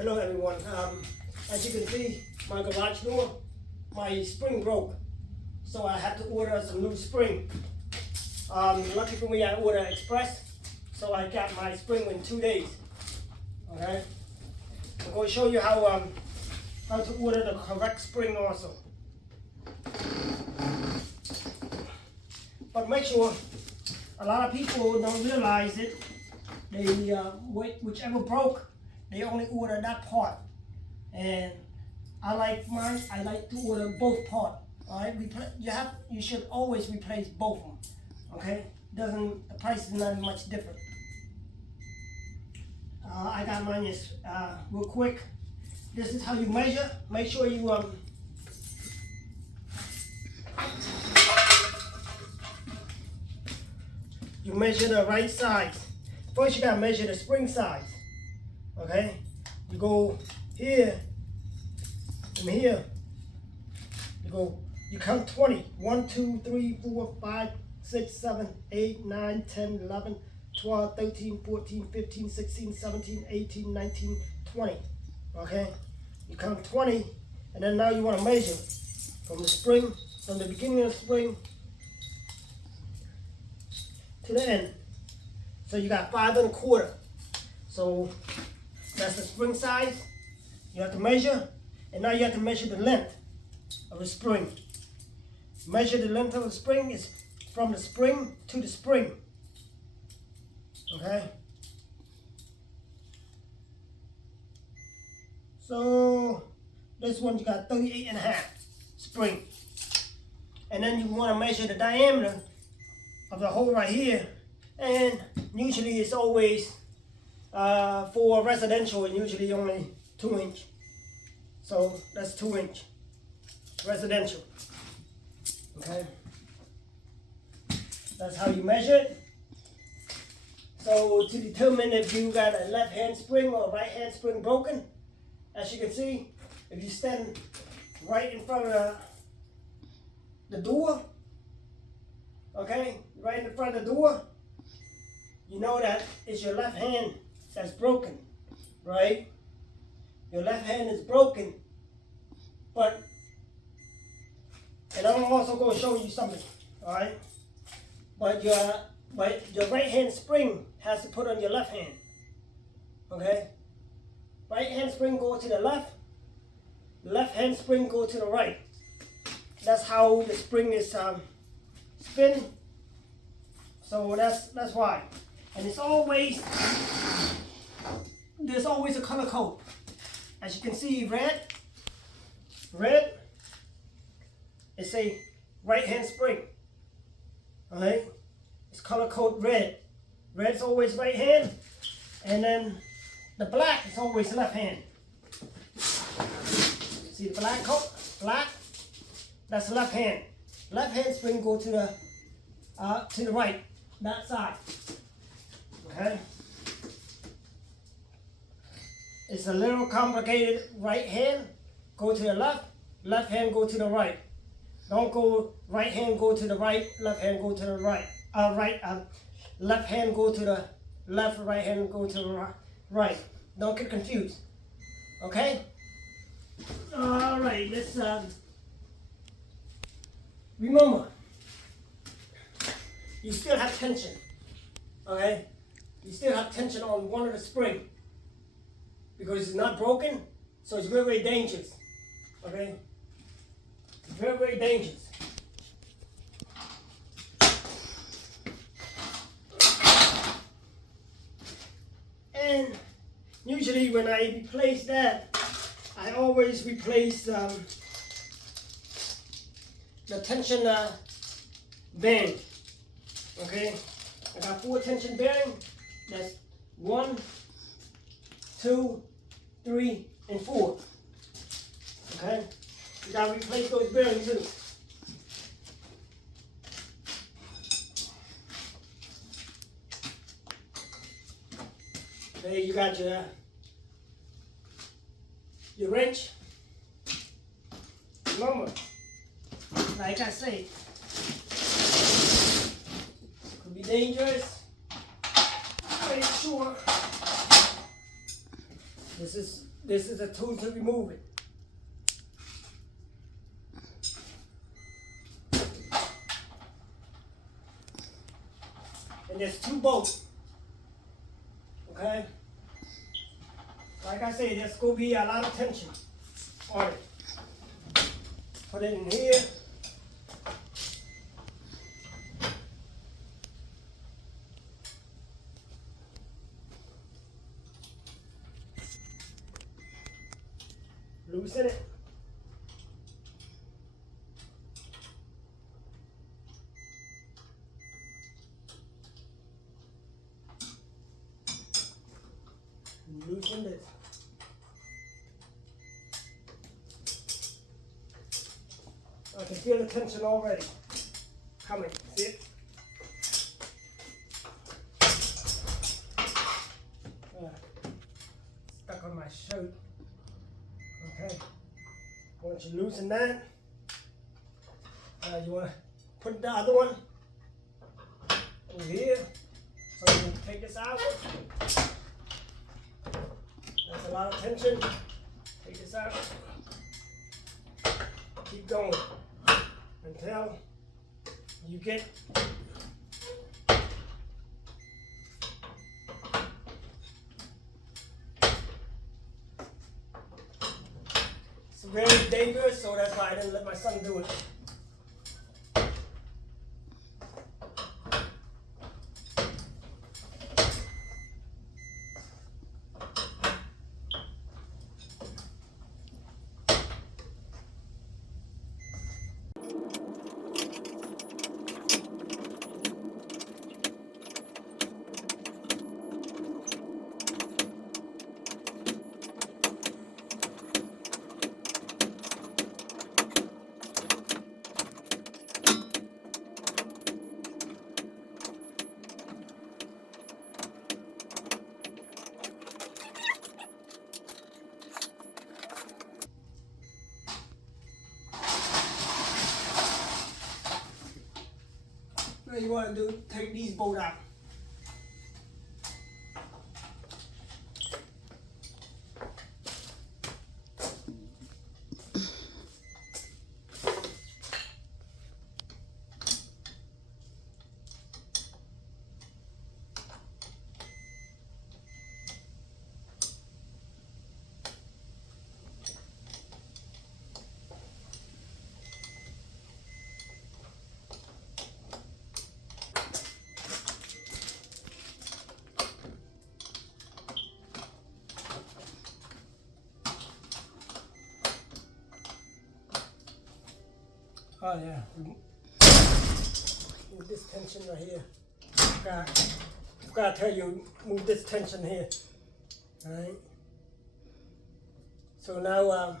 Hello everyone. As you can see, my garage door, my spring broke, so I had to order some new spring. Lucky for me, I ordered express, so I got my spring in 2 days. Okay, I'm going to show you how to order the correct spring also. But make sure, a lot of people don't realize it. They whichever broke, they only order that part, and I like mine. I like to order both parts. All right, you should always replace both of them. Okay, the price is not much different. I got mine is real quick. This is how you measure. Make sure you you measure the right size. First, you gotta measure the spring size. Okay, you go here, from here, you count 20. 1, 2, 3, 4, 5, 6, 7, 8, 9, 10, 11, 12, 13, 14, 15, 16, 17, 18, 19, 20. Okay, you count 20, and then now you want to measure from the spring, from the beginning of the spring to the end. So you got 5 1/4. So that's the spring size. You have to measure, and now you have to measure the length of the spring. Measure the length of the spring is from the spring to the spring. Okay. So this one you got 38.5 spring, and then you want to measure the diameter of the hole right here, and usually it's always for residential, and usually only 2 inch. So that's 2 inch residential. Okay, that's how you measure it. So to determine if you got a left hand spring or right hand spring broken, as you can see, if you stand right in front of the door, okay, right in front of the door, you know that it's your left hand that's broken, right? Your left hand is broken, and I'm also going to show you something, all right? But your right hand spring has to put on your left hand, okay? Right hand spring go to the left hand spring go to the right. That's how the spring is spin. So that's why. And there's always a color code. As you can see, red, it's a right hand spring. Alright? It's color code red. Red's always right hand, and then the black is always left hand. See the black coat? Black? That's left hand. Left hand spring go to the right, that side. Okay? It's a little complicated. Right hand go to the left hand go to the right. Don't go right hand go to the right, left hand go to the right. Left hand go to the left, right hand go to the right. Don't get confused. Okay? All right, let's remember, you still have tension. Okay? You still have tension on one of the spring because it's not broken, so it's very, very dangerous. Okay? Very, very dangerous. And usually when I replace that, I always replace the tension band. Okay? I got 4 tension bearing. That's 1, 2, 3, and 4. Okay? You gotta replace those bearings too. There you got your wrench. Remember, like I say, could be dangerous. Make sure this is This is a tool to remove it. And there's 2 bolts. Okay? Like I said, there's going to be a lot of tension on it. Put it in here. Loosen it. Loosen this. I can feel the tension already coming. See it? Stuck on my shirt. Okay. Once you loosen that, you want to put the other one over here. So you can take this out. That's a lot of tension. Take this out. Keep going until you get it's very dangerous, so that's why I didn't let my son do it. What you want to do, take these bolts out. Oh yeah, move this tension right here. Forgot to tell you, move this tension here. Alright. So now we're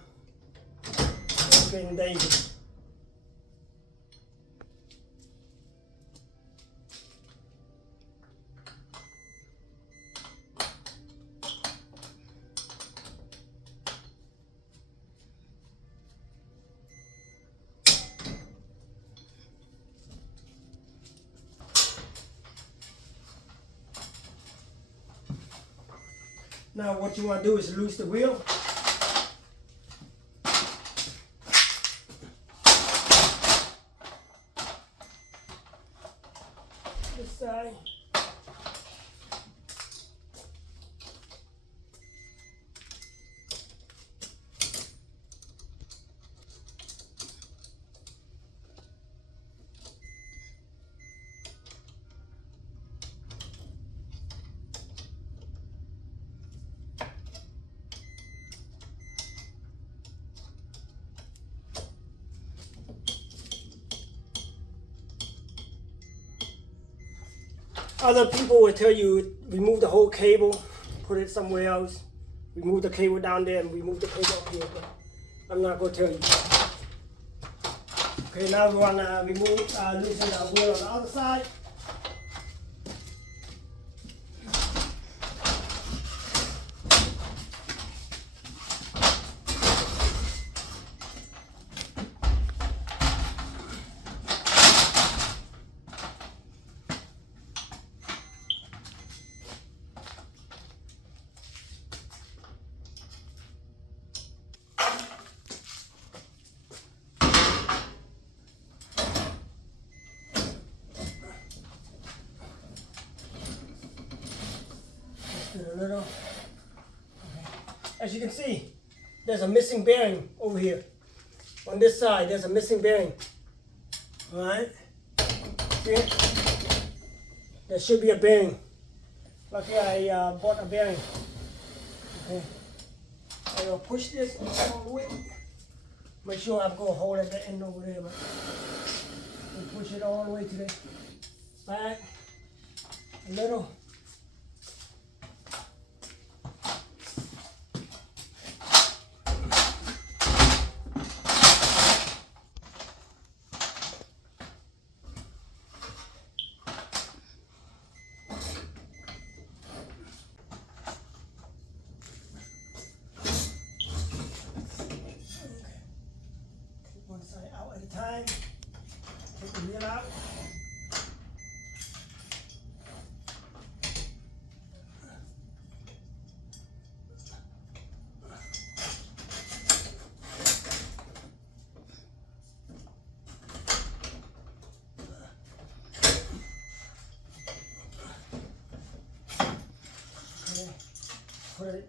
getting dangerous. Now what you want to do is loose the wheel. This side. Other people will tell you remove the whole cable, put it somewhere else, remove the cable down there and remove the cable up here, but I'm not going to tell you. Okay, now we want to loosen the wheel on the other side. little. Okay. As you can see, there's a missing bearing over here. On this side, there's a missing bearing. All right. See it? There should be a bearing. Luckily, I bought a bearing. Okay. I'm gonna push this all the way. Make sure I'm gonna hold at the end over there, but push it all the way to the back. A little. One side out at a time. Take the wheel out. Okay. Put it.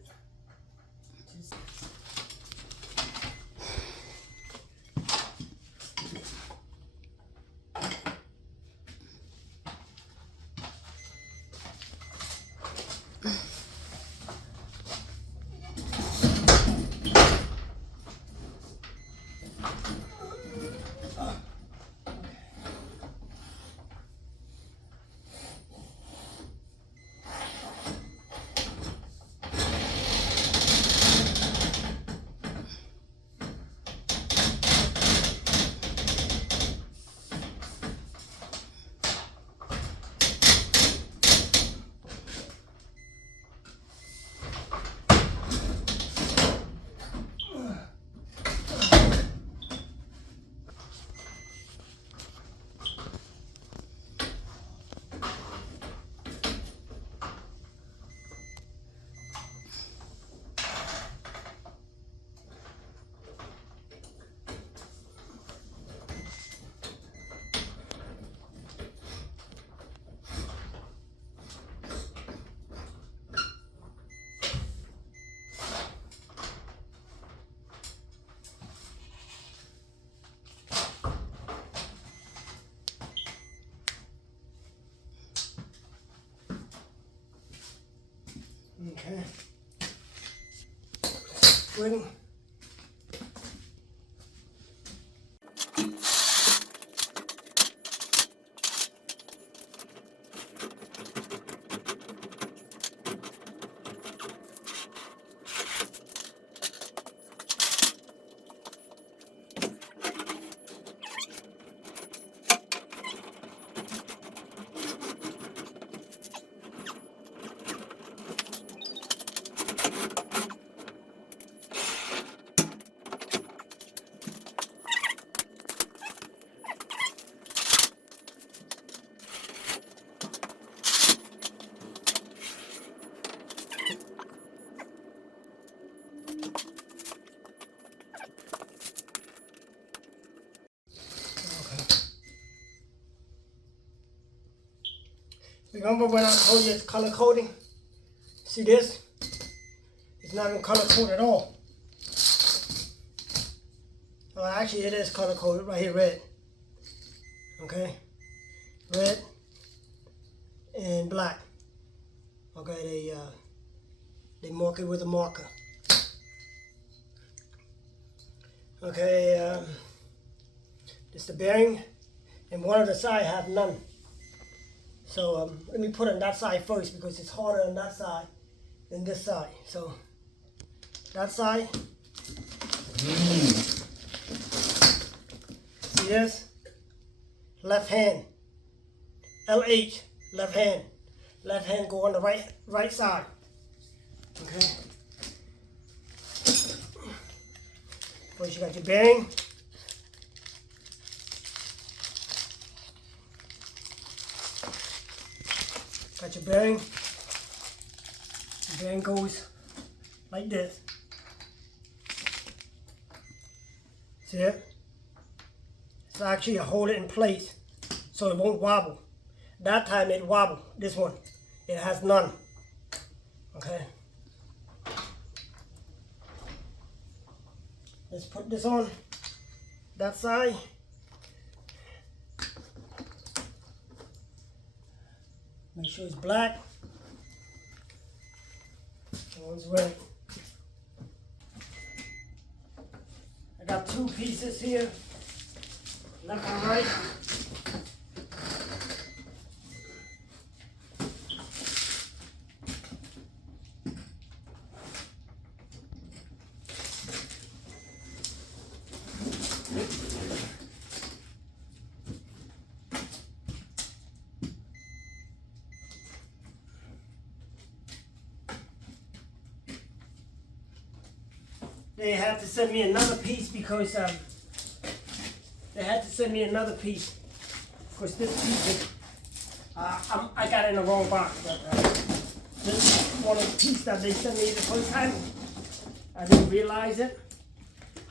Okay. Spring. Remember when I told you it's color coding? See this? It's not even color coded at all. Well, actually it is color coded right here, red. Okay? Red and black. Okay, they mark it with a marker. Okay, this is the bearing, and one of the side have none. So let me put it on that side first because it's harder on that side than this side. So that side. See this? Left hand. LH, left hand. Left hand go on the right side. Okay. First you got your bearing. Got your bearing. The bearing goes like this. See it? It's actually a hold it in place so it won't wobble. That time it wobbled. This one, it has none. Okay. Let's put this on that side. Make sure it's black. That one's red. I got two pieces here, left and right. They had to send me another piece because they had to send me another piece because this piece is, I got it in the wrong box. But, this is one of the pieces that they sent me the first time. I didn't realize it.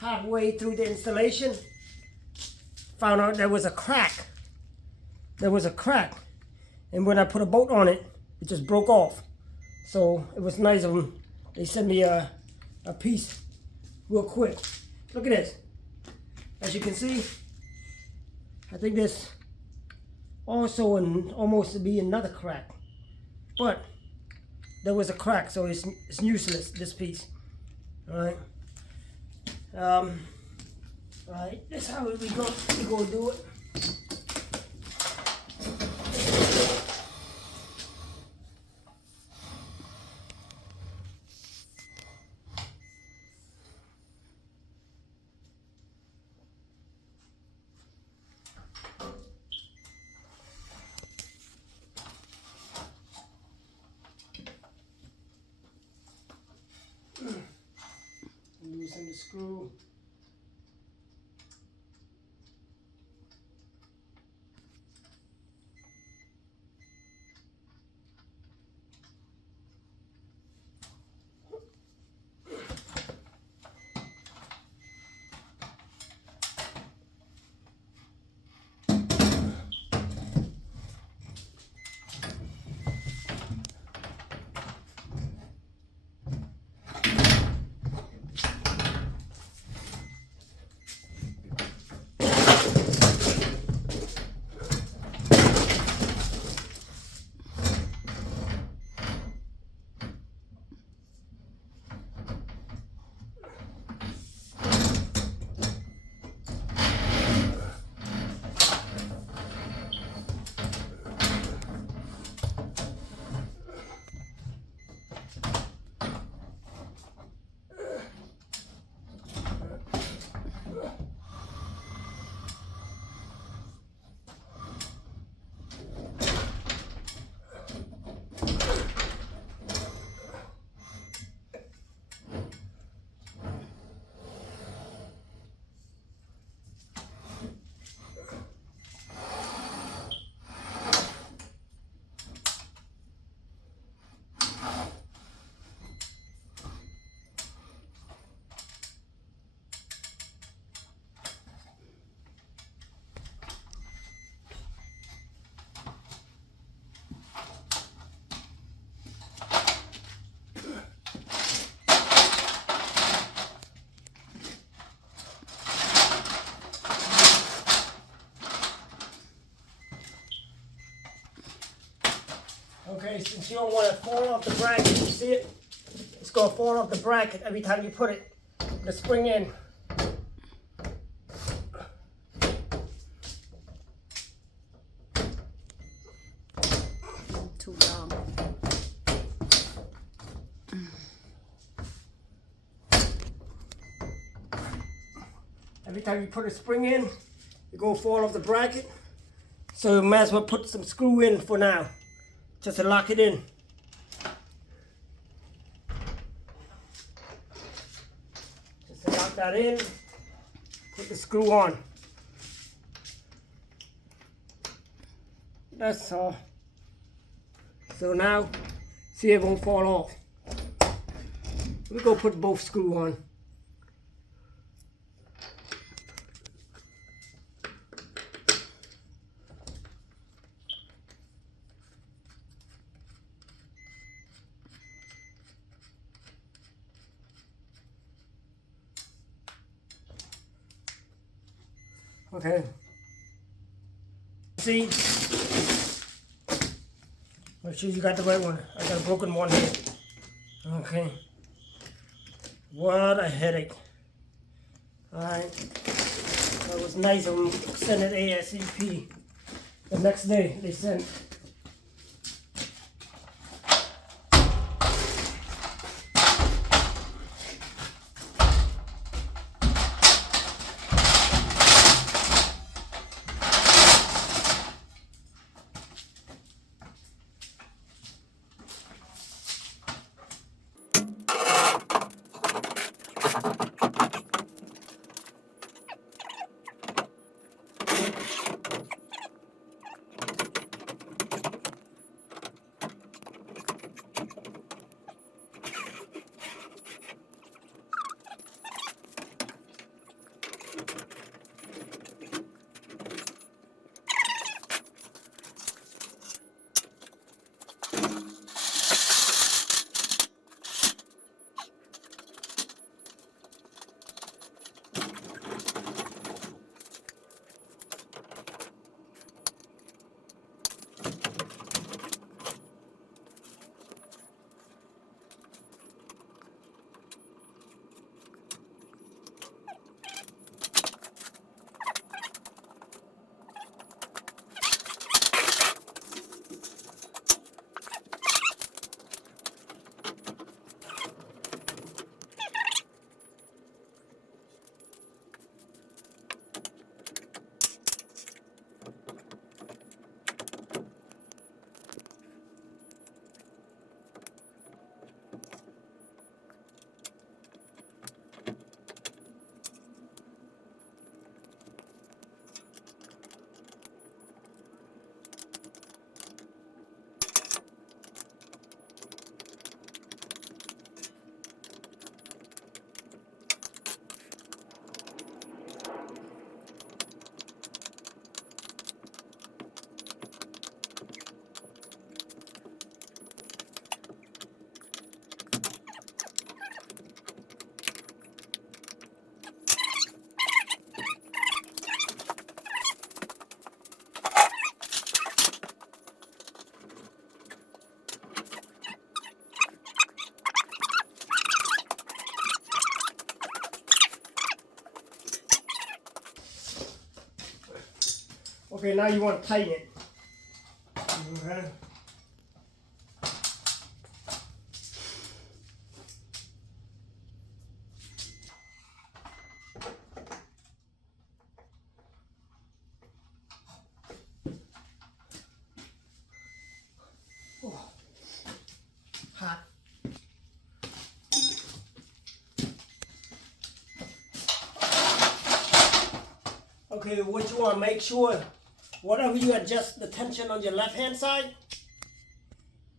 Halfway through the installation, found out there was a crack. There was a crack, and when I put a bolt on it, it just broke off. So it was nice of them. They sent me a piece real quick. Look at this. As you can see, I think there's also almost to be another crack, but there was a crack, so it's useless, this piece. All right. All right. That's how we go do it. Loosen the screw. Okay, since you don't want to fall off the bracket, you see it? It's going to fall off the bracket every time you put the spring in. Too long. Every time you put a spring in, you're going to fall off the bracket. So you might as well put some screw in for now, just to lock it in. Just to lock that in, put the screw on. That's all. So now, see, it won't fall off. We'll go put both screws on. Okay. See? Make sure you got the right one. I got a broken one here. Okay. What a headache. Alright. That was nice of them to send it ASAP. The next day they sent. Okay, now you want to tighten it. Okay. Oh, hot. Okay, what you want to make sure, whatever you adjust the tension on your left hand side,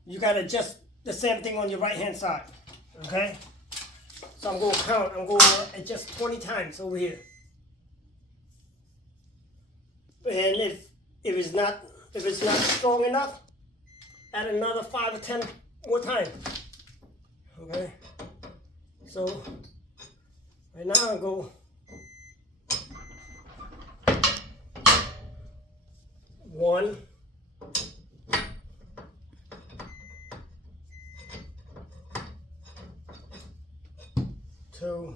you got to adjust the same thing on your right hand side. Okay? So I'm going to count. I'm going to adjust 20 times over here. And if it's not strong enough, add another 5 or 10 more times. Okay? So right now I go 1, 2, 3,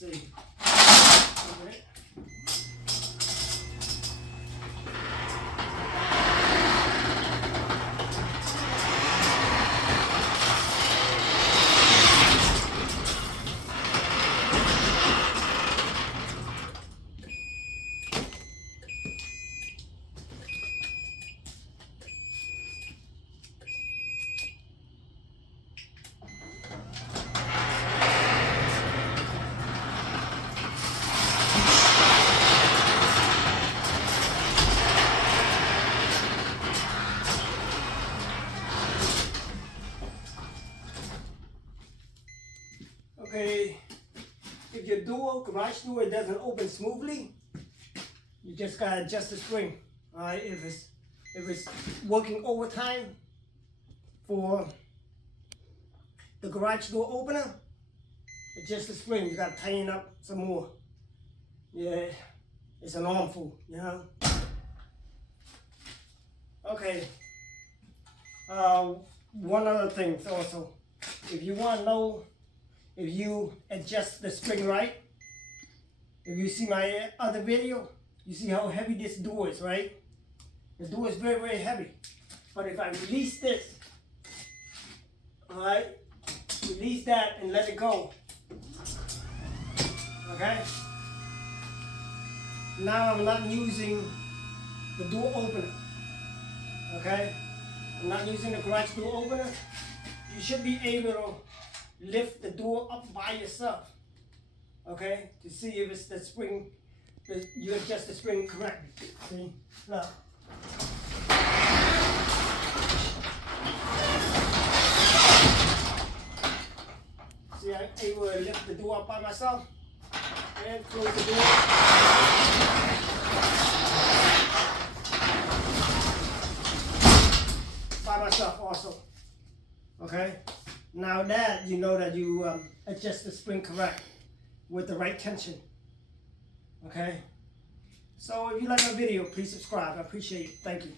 Let's see. Okay. Okay, if your door, garage door, doesn't open smoothly, you just gotta adjust the spring. All right, if it's working overtime for the garage door opener, adjust the spring. You gotta tighten up some more. Yeah, it's an armful, you know. Okay. One other thing also, if you want to know if you adjust the spring right, if you see my other video, you see how heavy this door is, right? The door is very, very heavy. But if I release this, all right, release that and let it go, okay? Now I'm not using the door opener, okay? I'm not using the garage door opener. You should be able to lift the door up by yourself, okay, to see if it's the spring, you adjust the spring correctly. See, look. See, I'm able to lift the door up by myself and close the door. By myself also, okay? Now that you know that you adjust the spring correct with the right tension, okay? So if you like my video, please subscribe. I appreciate it. Thank you.